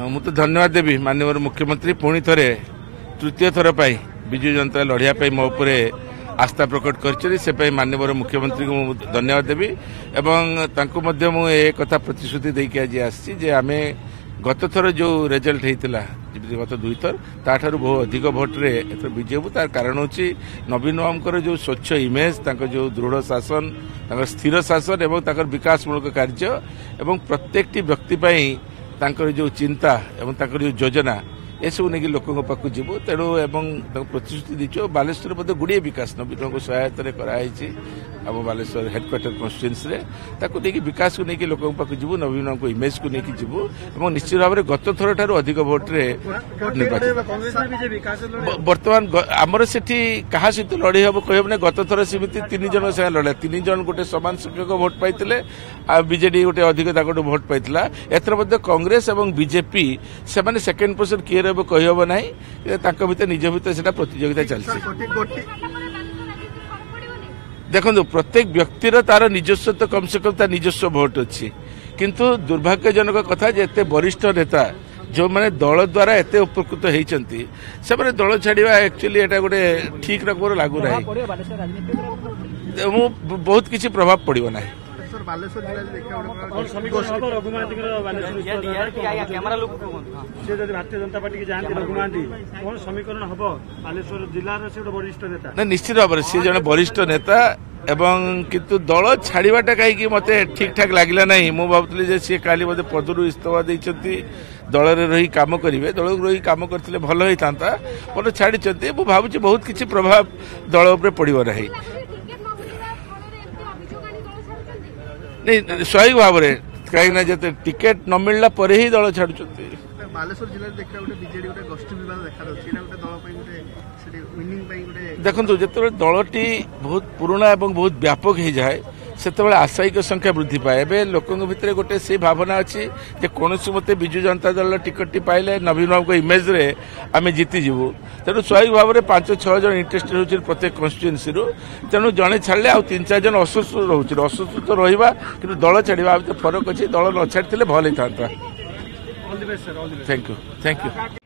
ମୁଁ ତ ଧନ୍ୟବାଦ ଦେବି ମାननीय मुख्यमंत्री पुणी थे तृतीय थर पर विजु जनता लड़ाई मो उपर आस्था प्रकट कर माननीय मुख्यमंत्री को धन्यवाद देवी एवं मुझे कथा प्रतिश्रुति देकी आज आसी आम गत थर जो रिजल्ट होता गत 2 थर ताठार बहुत अधिक भोट्रे विजयबू तार कारण हूँ नवीन बाबूर जो स्वच्छ इमेज जो दृढ़ शासन स्थिर शासन और विकासमूलक कार्य एवं प्रत्येक व्यक्ति जो चिंता एवं जो योजना ये सब नहीं लोकों पाक जीवु तेणु प्रतिश्रुति दीचु बालेश्वर मध्य गुड़े विकास नवीन सहायता कराई आम बालेश्वर हेडक्वार्टर कन्स्टिट्यूएंसी विकास को लेकिन लोकों पाक जीवु नवीन को इमेज को लेकिन जीवु और निश्चित भाव में गत थर ठार अधिक भोट्रे बर्तमान आमर से क्या सहित लड़े हम कह गत थर सेमती 3 जन से लड़ा 3 जन गोटे सामान संख्यक भोट पाई बीजेडी गोटे अधिक भोट पाई एथर कांग्रेस और बीजेपी से सेकेंड पोजिशन किए कहब ना भर निज भर प्रतियोगिता चलती देखो प्रत्येक व्यक्तिर तार निजस्व तो कम से कम तार निजस्व भोट अच्छी किंतु दुर्भाग्यजनक कथा जे एते वरिष्ठ नेता जो मैंने दल द्वारा एते उपकृत होती से दल छाड़ा एक्चुअली एटा गोटे ठीक रकम लागू ना बहुत किसी प्रभाव पड़ो ना निश्चित भाव में सी जन वरिष्ठ नेता एवं किंतु दल छाड़ाटा कहीं मत ठीक ठाक लगला ना मु भावुली सी काली मत पदरू इस्तफा देती दल रही काम करेंगे दल रही काम करते भल होता मतलब छाड़ी मुझे भावुँ बहुत किसी प्रभाव दल उपर पड़ो ना नहीं स्वाभाविक भाव में कहीं जिते टिकेट न मिलला पर ही दल छाड़ देखो जो दलटी बहुत पुराना और बहुत व्यापक हो जाए से आशायिक संख्या वृद्धि पाए एवं लोकों भितर गोटे से भावना अच्छी कौन मत विजु जनता दल टिकट पाइले नवीन बाबू इमेज रे आम जीतीजु तेणु स्वाभाविक भाव में 5-6 जन इंटरेस्टेड होती प्रत्येक कन्स्टिट्यूएंसी तेणु जड़े छाड़े आ 3-4 जन असुस्थ रोचे असुस्थ तो रहा कि दल छाड़ा फरक अच्छी दल न छाड़ी भल होता। Thank you.